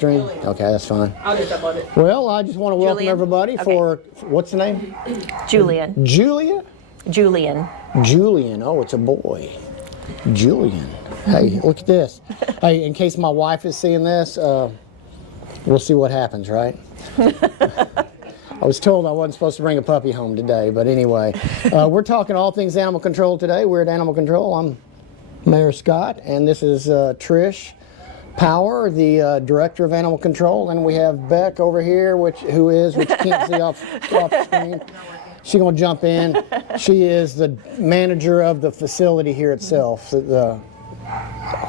stream? Okay, that's fine. I'll just upload it. Well, I just want to welcome Julian? everybody for, what's the name? Julian. Julia? Julian. Julian. Oh, it's a boy. Julian. Hey, look at this. Hey, in case my wife is seeing this, we'll see what happens, right? I was told I wasn't supposed to bring a puppy home today, but anyway. We're talking all things animal control today. We're at Animal Control. I'm Mayor Scott, and this is Tricia Power, the Director of Animal Control. And we have Beck over here, which you can't see off screen. She's going to jump in. She is the manager of the facility here itself,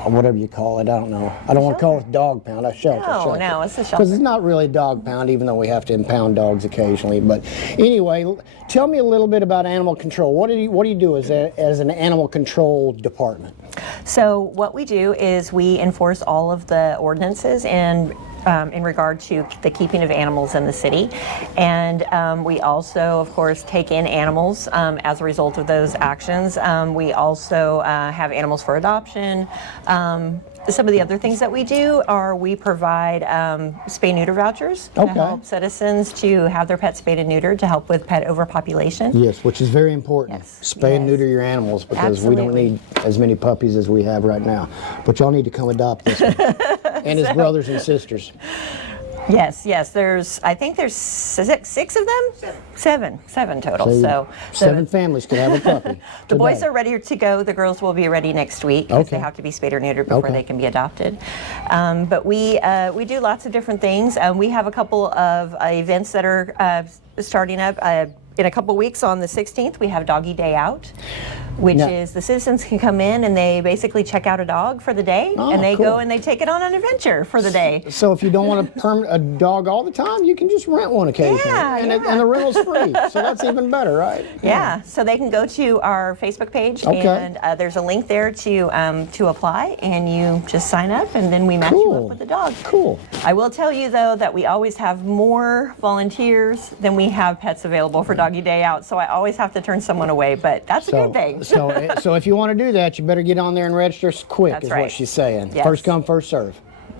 whatever you call it. I don't know. I don't want to call it dog pound. Shelter. No, it's a shelter. Because it's not really dog pound, even though we have to impound dogs occasionally. But anyway, tell me a little bit about animal control. What do you do as an animal control department? So what we do is we enforce all of the ordinances and in regard to the keeping of animals in the city. And we also, of course, take in animals as a result of those actions. We also have animals for adoption. Some of the other things that we do are we provide spay-neuter vouchers to help citizens to have their pets spayed and neutered to help with pet overpopulation. Yes, which is very important. Yes. Spay and neuter your animals because we don't need as many puppies as we have right now. But y'all need to come adopt this one. And his brothers and sisters. Yes. I think there's six of them? Seven total. So seven families could have a puppy. The boys are ready to go. The girls will be ready next week because they have to be spayed or neutered before they can be adopted. But we do lots of different things. We have a couple of events that are starting up. In a couple weeks on the 16th, we have Doggy Day Out, which is the citizens can come in and they basically check out a dog for the day, and they go and they take it on an adventure for the day. So if you don't want a dog all the time, you can just rent one occasionally, and the rental's free. So that's even better, right? Yeah. So they can go to our Facebook page, and there's a link there to apply, and you just sign up, and then we match you up with a dog. Cool. I will tell you though that we always have more volunteers than we have pets available for Doggy Day Out, so I always have to turn someone away, but that's a good thing. So if you want to do that, you better get on there and register quick. That's what she's saying. Yes. First come, first serve.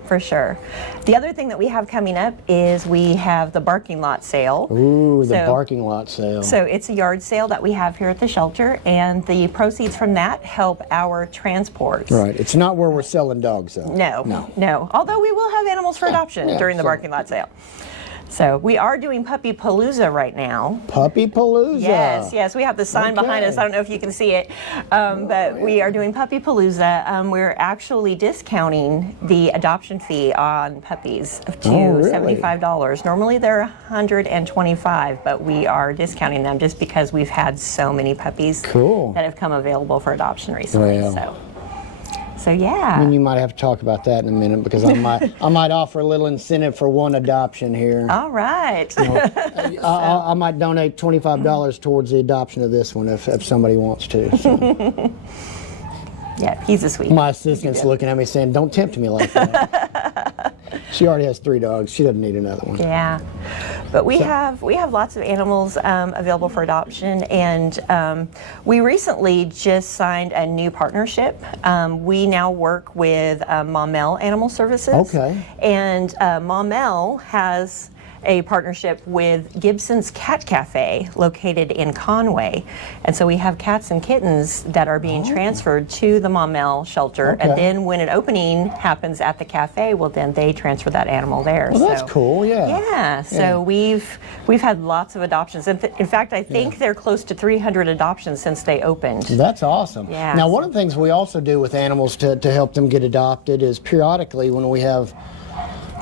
For sure. The other thing that we have coming up is we have the barking lot sale. Ooh, the barking lot sale. So it's a yard sale that we have here at the shelter, and the proceeds from that help our transports. Right. It's not where we're selling dogs, though. No. Although we will have animals for adoption during the barking lot sale. So we are doing Puppy Palooza right now. Puppy Palooza. Yes. We have the sign behind us. I don't know if you can see it, but we are doing Puppy Palooza. We're actually discounting the adoption fee on puppies to $75. Normally they're $125, but we are discounting them just because we've had so many puppies that have come available for adoption recently. So yeah. And you might have to talk about that in a minute because I might offer a little incentive for one adoption here. All right. I might donate $25 towards the adoption of this one if somebody wants to. So. Yeah, he's a sweet. My assistant's looking at me saying, "Don't tempt me like that." She already has 3 dogs. She doesn't need another one. Yeah, but we have lots of animals available for adoption, and we recently just signed a new partnership. We now work with Maumelle Animal Services. Okay. And Maumelle has a partnership with Gibson's Cat Cafe located in Conway. And so we have cats and kittens that are being transferred to the Maumelle shelter. And then when an opening happens at the cafe, well, then they transfer that animal there. Well, that's cool, Yeah, so we've had lots of adoptions. In fact, I think they're close to 300 adoptions since they opened. That's awesome. Yeah. Now, one of the things we also do with animals to help them get adopted is periodically when we have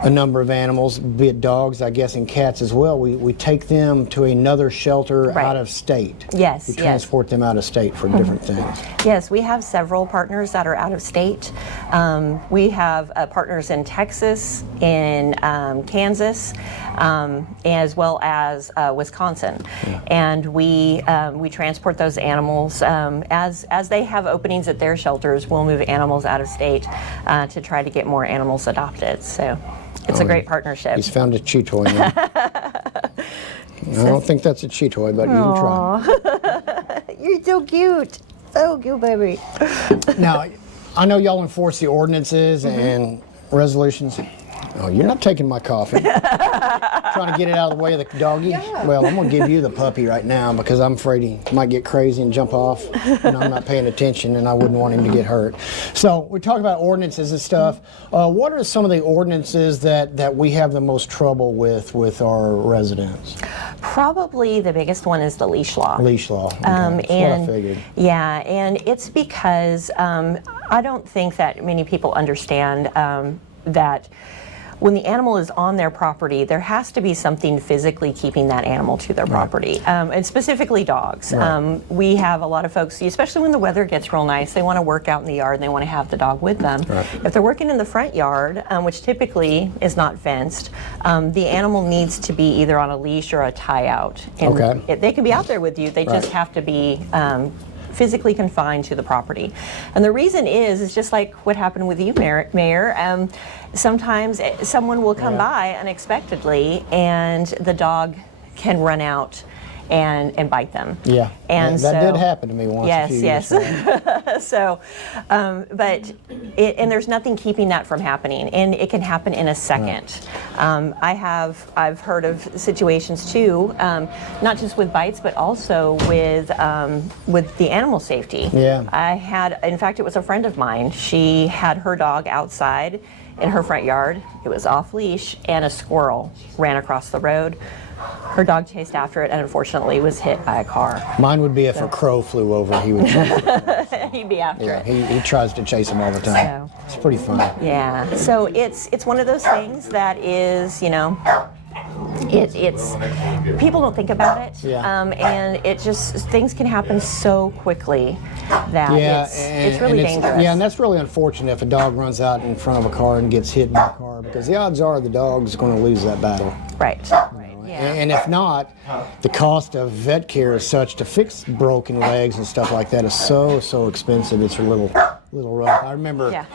a number of animals, be it dogs, I guess, and cats as well, we take them to another shelter out of state. Yes, We transport them out of state for different things. Yes, we have several partners that are out of state. We have partners in Texas, in Kansas, as well as Wisconsin. And we transport those animals. As they have openings at their shelters, we'll move animals out of state to try to get more animals adopted. So it's a great partnership. He's found a chew toy now. I don't think that's a chew toy, but you can try. You're so cute. So cute, baby. Now, I know y'all enforce the ordinances and resolutions. Oh, you're not taking my coffee. Trying to get it out of the way of the doggy? Yeah. Well, I'm going to give you the puppy right now because I'm afraid he might get crazy and jump off, and I'm not paying attention, and I wouldn't want him to get hurt. So we're talking about ordinances and stuff. What are some of the ordinances that we have the most trouble with our residents? Probably the biggest one is the leash law. Leash law. Okay. That's what I figured. Yeah, and it's because I don't think that many people understand that when the animal is on their property, there has to be something physically keeping that animal to their property, and specifically dogs. Right. We have a lot of folks, especially when the weather gets real nice, they want to work out in the yard and they want to have the dog with them. Right. If they're working in the front yard, which typically is not fenced, the animal needs to be either on a leash or a tie out. And Okay. they can be out there with you, they just have to be physically confined to the property. And the reason is just like what happened with you, Mayor. Sometimes someone will come by unexpectedly and the dog can run out and bite them. Yeah, and that did happen to me once. Yes, a few years ago. So, but and there's nothing keeping that from happening, and it can happen in a second. I've heard of situations too, not just with bites, but also with the animal safety. Yeah. I had, in fact, it was a friend of mine. She had her dog outside in her front yard. It was off leash, and a squirrel ran across the road. Her dog chased after it and unfortunately was hit by a car. Mine would be if a crow flew over, he would. He'd be after it. He tries to chase him all the time. So. It's pretty fun. Yeah, so it's one of those things that is, it's people don't think about it, and it just, things can happen so quickly that it's really dangerous. Yeah, and that's really unfortunate if a dog runs out in front of a car and gets hit by a car, because the odds are the dog's going to lose that battle. Right. Yeah. And if not, the cost of vet care is such to fix broken legs and stuff like that is so expensive. It's a little rough. I remember, I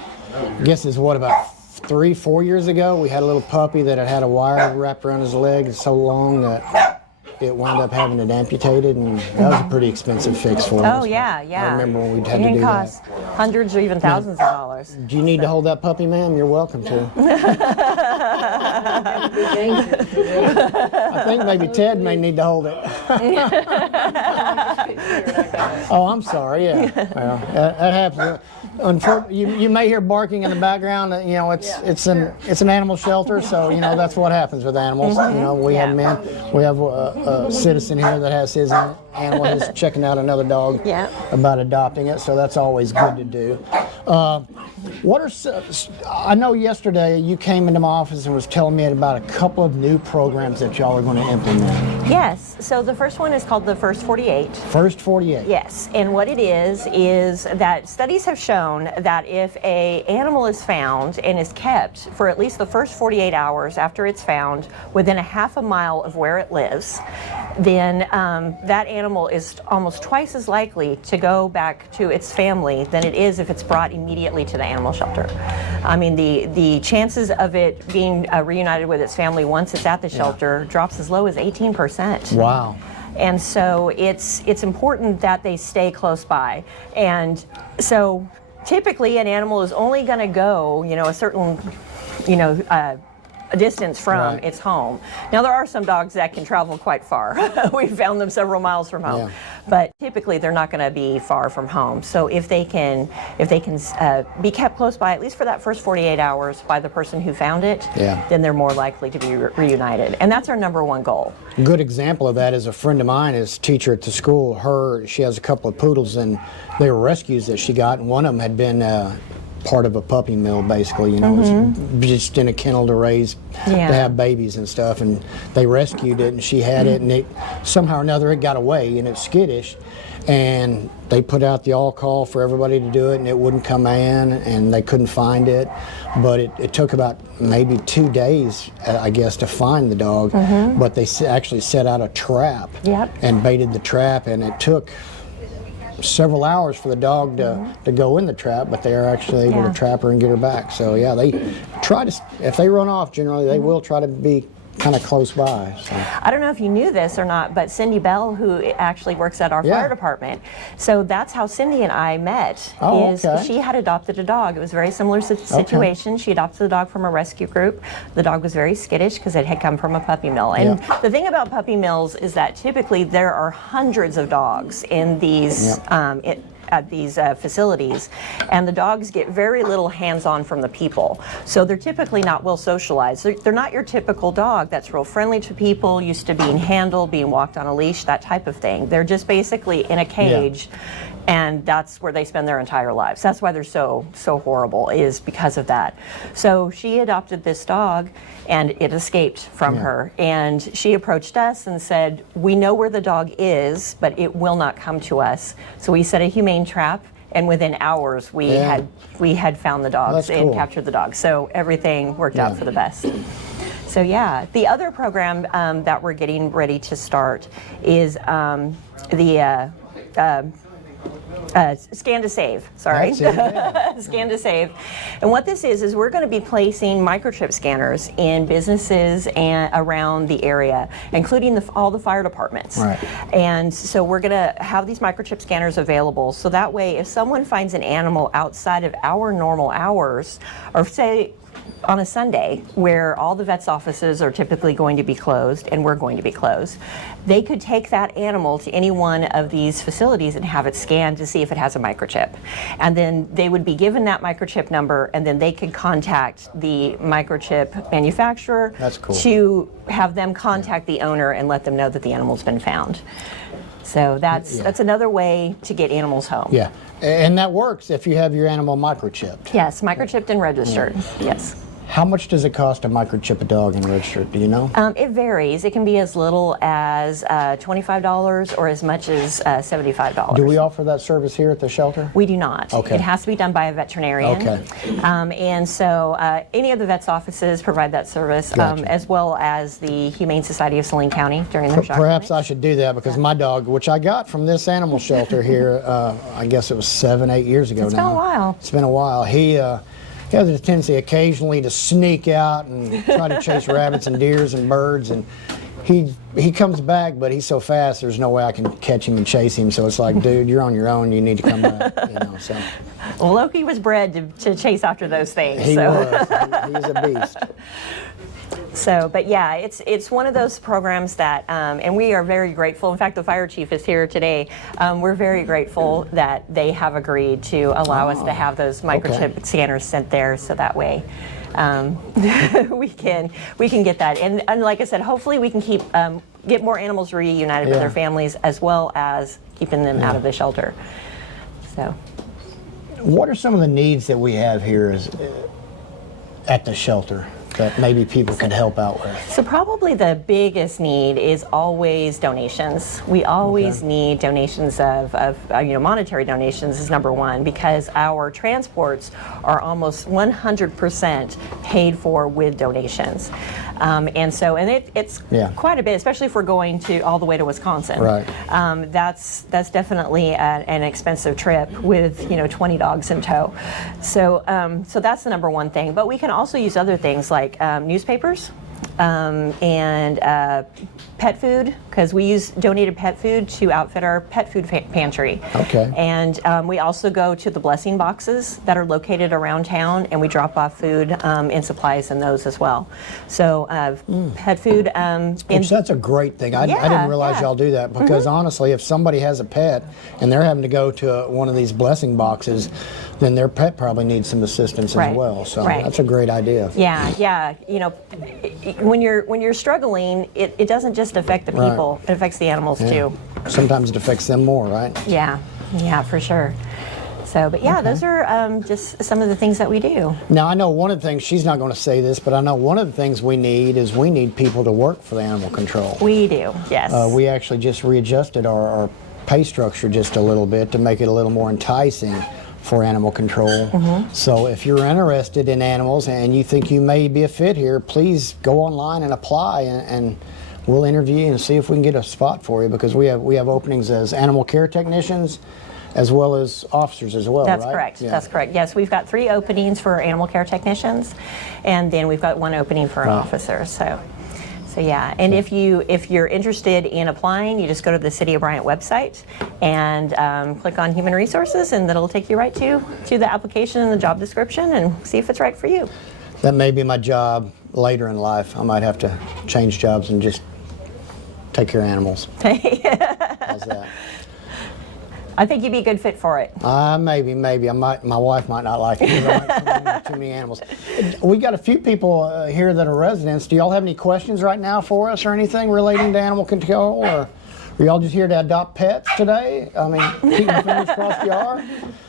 guess it's about 3-4 years ago, we had a little puppy that had a wire wrapped around his leg so long that it wound up having it amputated, and that was a pretty expensive fix for us. Oh yeah. I remember when we had it to can do cost hundreds or even thousands of dollars. Do you need to hold that puppy, ma'am? You're welcome to. I think maybe Ted may need to hold it. Oh, I'm sorry. Yeah, well, that happens. Unfortunately, you may hear barking in the background. It's an animal shelter, so that's what happens with animals. We have a citizen here that has his animal. He's checking out another dog about adopting it, so that's always good to do. I know yesterday you came into my office and was telling me about a couple of new programs that y'all are going to implement. Yes, so the first one is called the First 48. First 48. Yes, and what it is that studies have shown that if a animal is found and is kept for at least the first 48 hours after it's found within a half a mile of where it lives, then that animal is almost twice as likely to go back to its family than it is if it's brought immediately to the animal shelter. I mean, the chances of it being reunited with its family once it's at the shelter drops as low as 18%. Wow. And so it's important that they stay close by. And so typically an animal is only going to go, a certain, a distance from its home. Now there are some dogs that can travel quite far. We've found them several miles from home, but typically they're not going to be far from home. So if they can be kept close by, at least for that first 48 hours, by the person who found it, then they're more likely to be reunited. And that's our number one goal. A good example of that is a friend of mine, is a teacher at the school. She has a couple of poodles, and they were rescues that she got, and one of them had been part of a puppy mill, basically, was just in a kennel to raise, to have babies and stuff, and they rescued it, and she had it, and it somehow or another it got away, and it's skittish, and they put out the all call for everybody to do it, and it wouldn't come in, and they couldn't find it, but it took about maybe 2 days, I guess, to find the dog, but they actually set out a trap and baited the trap, and it took several hours for the dog to go in the trap, but they are actually able to trap her and get her back. So they try to, if they run off, generally they will try to be kind of close by. So. I don't know if you knew this or not, but Cindy Bell, who actually works at our fire department, so that's how Cindy and I met. Oh, is okay. She had adopted a dog. It was a very similar situation. Okay. She adopted a dog from a rescue group. The dog was very skittish because it had come from a puppy mill. And the thing about puppy mills is that typically there are hundreds of dogs in these at these facilities, and the dogs get very little hands-on from the people. So they're typically not well socialized. They're not your typical dog that's real friendly to people, used to being handled, being walked on a leash, that type of thing. They're just basically in a cage, and that's where they spend their entire lives. That's why they're so horrible, is because of that. So she adopted this dog, and it escaped from her. And she approached us and said, we know where the dog is, but it will not come to us. So we set a humane trap, and within hours we had found the dogs and captured the dogs. So everything worked out for the best. So the other program that we're getting ready to start is the Scan to Save, sorry. Scan to Save. And what this is we're going to be placing microchip scanners in businesses and around the area, including all the fire departments. Right. And so we're going to have these microchip scanners available, so that way if someone finds an animal outside of our normal hours, or say on a Sunday where all the vet's offices are typically going to be closed and we're going to be closed, they could take that animal to any one of these facilities and have it scanned to see if it has a microchip. And then they would be given that microchip number, and then they could contact the microchip manufacturer to have them contact the owner and let them know that the animal's been found. So that's another way to get animals home. Yeah, and that works if you have your animal microchipped. Yes, microchipped and registered, yes. How much does it cost to microchip a dog and register it? Do you know? It varies. It can be as little as $25 or as much as $75. Do we offer that service here at the shelter? We do not. Okay. It has to be done by a veterinarian. Okay. And so any of the vet's offices provide that service, as well as the Humane Society of Saline County during their shock Perhaps clinics. I should do that, because my dog, which I got from this animal shelter here, I guess it was 7-8 years ago now. It's been a while. It's been a while. He has a tendency occasionally to sneak out and try to chase rabbits and deers and birds, and he comes back, but he's so fast there's no way I can catch him and chase him. So it's like, dude, you're on your own. You need to come back. So. Well, Loki was bred to chase after those things. He was. He's a beast. So, but yeah, it's one of those programs that, and we are very grateful. In fact, the fire chief is here today. We're very grateful that they have agreed to allow us to have those microchip scanners sent there, so that way we can get that. And like I said, hopefully we can get more animals reunited with their families, as well as keeping them out of the shelter. So, what are some of the needs that we have here at the shelter that maybe people could help out with? So probably the biggest need is always donations. We always need donations of monetary donations is number one, because our transports are almost 100% paid for with donations. It's quite a bit, especially if we're going all the way to Wisconsin. Right. That's definitely an expensive trip with 20 dogs in tow. So that's the number one thing. But we can also use other things like newspapers and pet food, because we use donated pet food to outfit our pet food pantry. Okay. And we also go to the blessing boxes that are located around town, and we drop off food and supplies in those as well. So pet food. That's a great thing. I didn't realize y'all do that, because honestly, if somebody has a pet and they're having to go to one of these blessing boxes, then their pet probably needs some assistance as well. So that's a great idea. Yeah. When you're struggling, it doesn't just affect the people; it affects the animals too. Sometimes it affects them more, right? Yeah, for sure. So, but those are just some of the things that we do. Now, I know one of the things, she's not going to say this, but I know one of the things we need people to work for the animal control. We do, yes. We actually just readjusted our pay structure just a little bit to make it a little more enticing for animal control. So if you're interested in animals and you think you may be a fit here, please go online and apply, and we'll interview you and see if we can get a spot for you, because we have openings as animal care technicians as well as officers as well. That's right? correct. Yeah. That's correct. Yes, we've got 3 openings for animal care technicians, and then we've got 1 opening for an officer. So yeah, and if you're interested in applying, you just go to the City of Bryant website and click on Human Resources, and that'll take you right to the application and the job description, and see if it's right for you. That may be my job later in life. I might have to change jobs and just take care of animals. How's that? I think you'd be a good fit for it. Maybe. My wife might not like it because I like too many animals. We got a few people here that are residents. Do y'all have any questions right now for us or anything relating to animal control? Or are y'all just here to adopt pets today? I mean, keep your fingers crossed you are.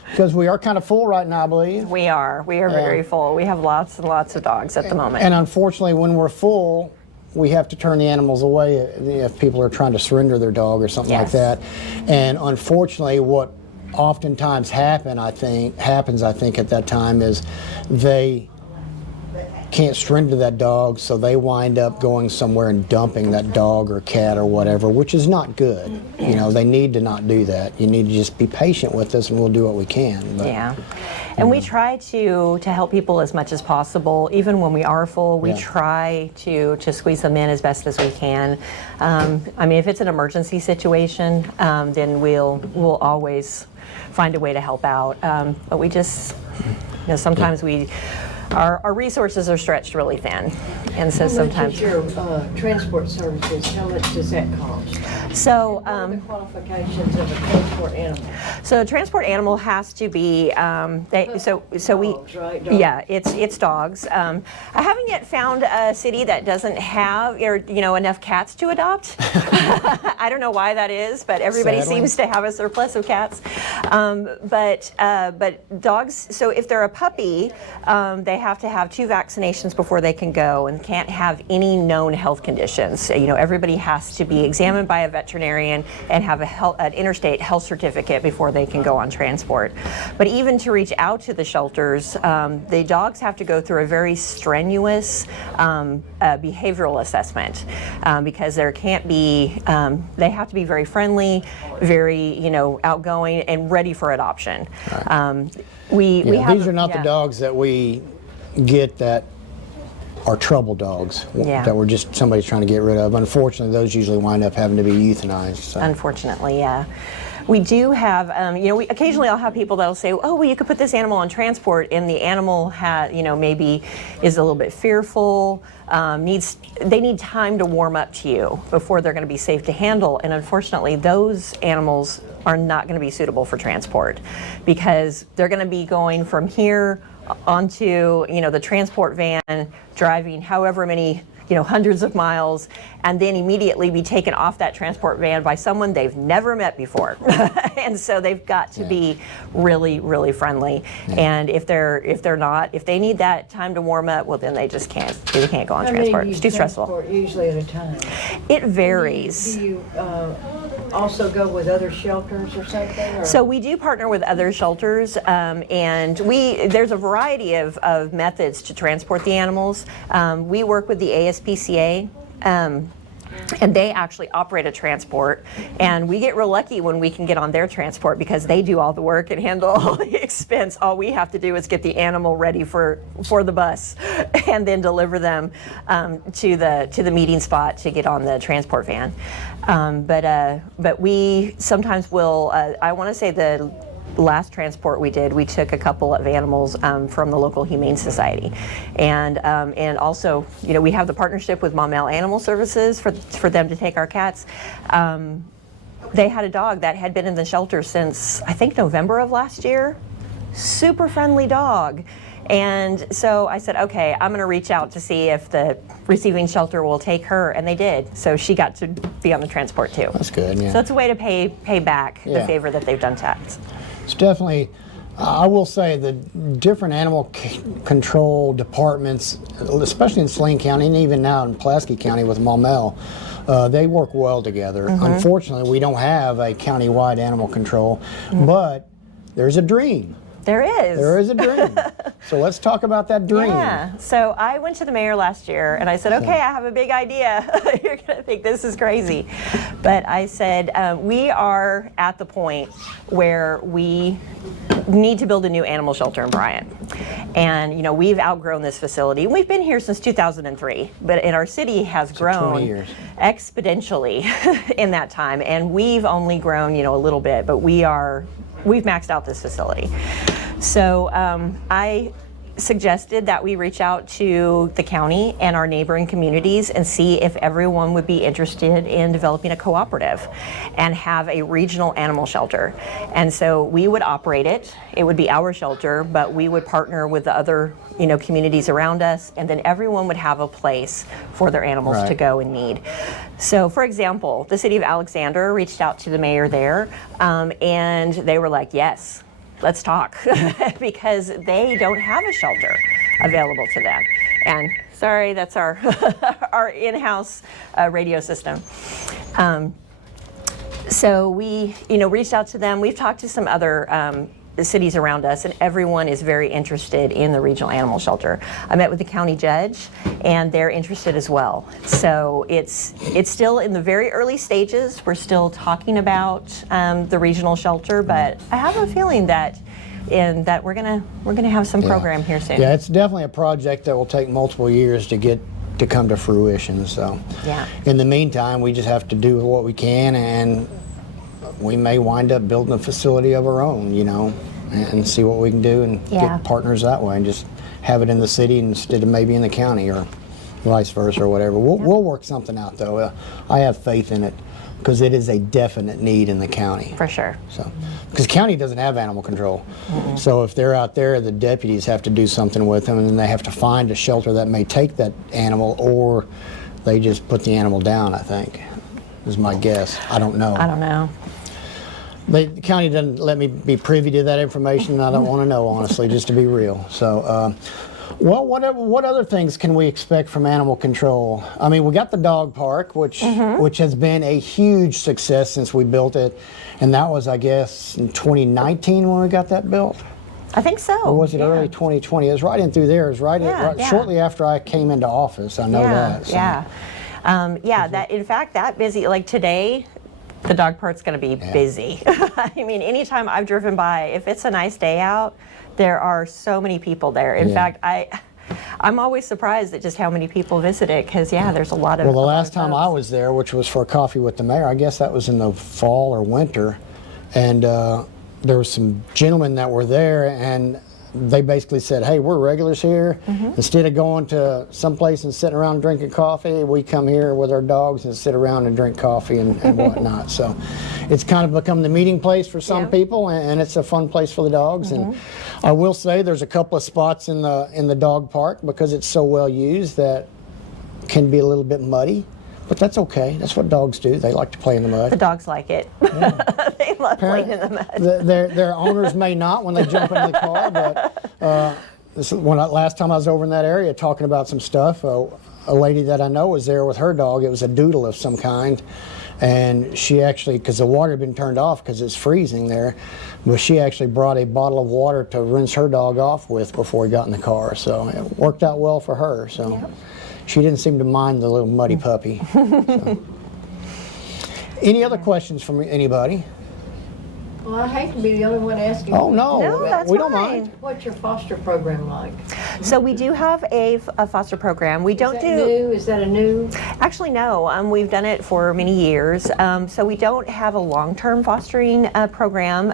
Because we are kind of full right now, I believe. We are very full. We have lots and lots of dogs at the moment. And unfortunately, when we're full, we have to turn the animals away if people are trying to surrender their dog or something like that. And unfortunately, what oftentimes happens, I think, at that time is they can't surrender that dog, so they wind up going somewhere and dumping that dog or cat or whatever, which is not good. You know, they need to not do that. You need to just be patient with us, and we'll do what we can. But, yeah. And we try to help people as much as possible. Even when we are full, we try to squeeze them in as best as we can. I mean, if it's an emergency situation, then we'll always find a way to help out. But we just, you know, sometimes our resources are stretched really thin, and so sometimes. How much is your transport services? How much does that cost? So, what are the qualifications of a transport animal? So a transport animal has to be Dogs, right? Dogs. Yeah, it's dogs. I haven't yet found a city that doesn't have enough cats to adopt. I don't know why that is, but everybody seems to have a surplus of cats. But dogs. So if they're a puppy, they have to have 2 vaccinations before they can go, and can't have any known health conditions. You know, everybody has to be examined by a veterinarian and have an interstate health certificate before they can go on transport. But even to reach out to the shelters, the dogs have to go through a very strenuous behavioral assessment because there can't be. They have to be very friendly, very outgoing, and ready for adoption. Right. These are not the dogs that we get that are trouble dogs that we're just somebody's trying to get rid of. Unfortunately, those usually wind up having to be euthanized. So. Unfortunately, yeah. We do have, occasionally I'll have people that'll say, oh, well, you could put this animal on transport, and the animal maybe is a little bit fearful, they need time to warm up to you before they're going to be safe to handle. And unfortunately, those animals are not going to be suitable for transport because they're going to be going from here onto, the transport van, driving however many hundreds of miles, and then immediately be taken off that transport van by someone they've never met before. And so they've got to be really, really friendly. And if they need that time to warm up, well, then they just can't go on transport. It's too stressful. Usually at a time. It varies. Do you also go with other shelters or something? Or? So we do partner with other shelters, and there's a variety of methods to transport the animals. We work with the ASPCA, and they actually operate a transport, and we get real lucky when we can get on their transport because they do all the work and handle all the expense. All we have to do is get the animal ready for the bus and then deliver them to the meeting spot to get on the transport van. But we sometimes will, I want to say the last transport we did, we took a couple of animals from the local Humane Society, and also, we have the partnership with Maumelle Animal Services for them to take our cats. They had a dog that had been in the shelter since I think November of last year. Super friendly dog. And so I said, okay, I'm going to reach out to see if the receiving shelter will take her, and they did. So she got to be on the transport too. That's good. Yeah. So it's a way to pay back the favor that they've done to us. It's definitely, I will say, the different animal control departments, especially in Saline County and even now in Pulaski County with Maumelle, they work well together. Unfortunately, we don't have a county-wide animal control, but there's a dream. There is. There is a dream. So let's talk about that dream. Yeah. So I went to the mayor last year and I said, okay, I have a big idea. You're going to think this is crazy. But I said, we are at the point where we need to build a new animal shelter in Bryant. And you know, we've outgrown this facility. We've been here since 2003, but our city has grown 20 years. exponentially in that time, and we've only grown, you know, a little bit, but we've maxed out this facility. So I suggested that we reach out to the county and our neighboring communities and see if everyone would be interested in developing a cooperative and have a regional animal shelter. And so we would operate it. It would be our shelter, but we would partner with the other, you know, communities around us, and then everyone would have a place for their animals to go and need. So for example, the city of Alexander reached out to the mayor there, and they were like, yes, let's talk, because they don't have a shelter available to them. And sorry, that's our our in-house radio system. So we, you know, reached out to them. We've talked to some other cities around us, and everyone is very interested in the regional animal shelter. I met with the county judge, and they're interested as well. So it's still in the very early stages. We're still talking about the regional shelter, but I have a feeling that we're gonna have some program here soon. Yeah, it's definitely a project that will take multiple years to come to fruition. So Yeah. in the meantime, we just have to do what we can, and we may wind up building a facility of our own, you know, and see what we can do and get partners that way, and just have it in the city instead of maybe in the county, or vice versa, or whatever. We'll work something out, though. I have faith in it, because it is a definite need in the county. For sure. So, because county doesn't have animal control. So if they're out there, the deputies have to do something with them, and then they have to find a shelter that may take that animal, or they just put the animal down, I think, is my guess. I don't know. I don't know. The county doesn't let me be privy to that information, and I don't want to know, honestly, just to be real. So, well, what other things can we expect from animal control? I mean, we got the dog park, which has been a huge success since we built it, and that was, I guess, in 2019 when we got that built. I think so. Or was it early 2020? It was right in through there. It was shortly after I came into office. I know that. So. Yeah. That, in fact, that busy, like today, the dog park's going to be busy. I mean, anytime I've driven by, if it's a nice day out, there are so many people there. In fact, I'm always surprised at just how many people visit it, because there's a lot of. Well, the last time I was there, which was for a coffee with the mayor, I guess that was in the fall or winter, and there were some gentlemen that were there, and they basically said, hey, we're regulars here. Instead of going to someplace and sitting around drinking coffee, we come here with our dogs and sit around and drink coffee and whatnot. So it's kind of become the meeting place for some people, and it's a fun place for the dogs. And I will say there's a couple of spots in the dog park, because it's so well used, that can be a little bit muddy. But that's okay. That's what dogs do. They like to play in the mud. The dogs like it. They love playing in the mud. Their owners may not when they jump into the car, but last time I was over in that area talking about some stuff, a lady that I know was there with her dog. It was a doodle of some kind, and she actually, because the water had been turned off because it's freezing there, but she actually brought a bottle of water to rinse her dog off with before he got in the car. So it worked out well for her. So. She didn't seem to mind the little muddy puppy. So. Any other questions from anybody? Well, I hate to be the only one asking. Oh, no, that's we don't fine. mind. What's your foster program like? So we do have a foster program. We don't do. Is that a new? Actually, no. We've done it for many years. So we don't have a long-term fostering program.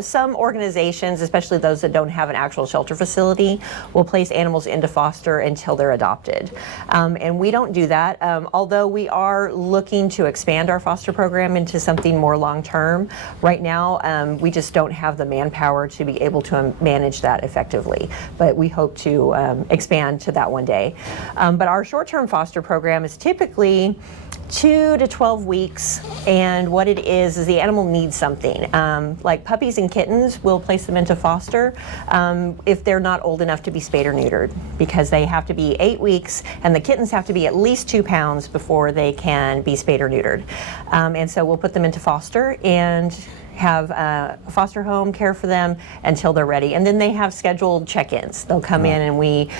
Some organizations, especially those that don't have an actual shelter facility, will place animals into foster until they're adopted. And we don't do that. Although we are looking to expand our foster program into something more long-term. Right now, we just don't have the manpower to be able to manage that effectively. But we hope to expand to that one day. But our short-term foster program is typically 2 to 12 weeks, and what it is the animal needs something. Like puppies and kittens, we'll place them into foster if they're not old enough to be spayed or neutered, because they have to be 8 weeks, and the kittens have to be at least 2 pounds before they can be spayed or neutered. And so we'll put them into foster and have a foster home care for them until they're ready. And then they have scheduled check-ins. They'll come in and we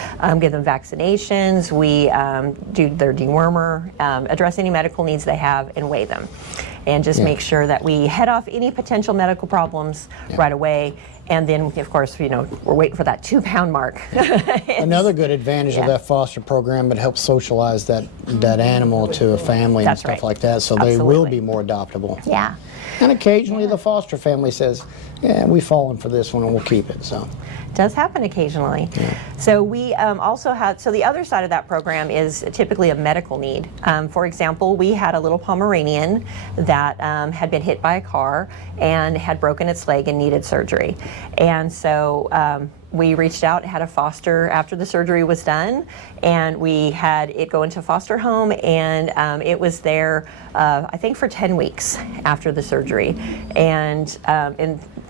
give them vaccinations, we do their dewormer, address any medical needs they have, and weigh them. and just make sure that we head off any potential medical problems right away. And then, of course, you know, we're waiting for that 2-pound mark. Another good advantage of that foster program, it helps socialize that animal to a family and That's stuff right. like that, so they will be more adoptable. Yeah. And occasionally the foster family says, yeah, we've fallen for this one and we'll keep it. So Does happen occasionally. So we also had, so the other side of that program is typically a medical need. For example, we had a little Pomeranian that had been hit by a car and had broken its leg and needed surgery. And so we reached out, had a foster after the surgery was done, and we had it go into foster home, and it was there, I think, for 10 weeks after the surgery. And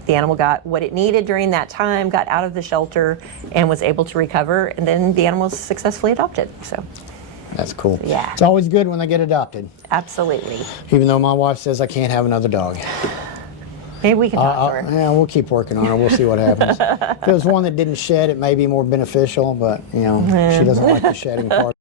the animal got what it needed during that time, got out of the shelter, and was able to recover, and then the animal was successfully adopted. So that's cool. Yeah. It's always good when they get adopted. absolutely. Even though my wife says I can't have another dog. Maybe we can talk to her. Yeah, we'll keep working on her. We'll see what happens. If it was one that didn't shed, it may be more beneficial, but, you know, she doesn't like the shedding part.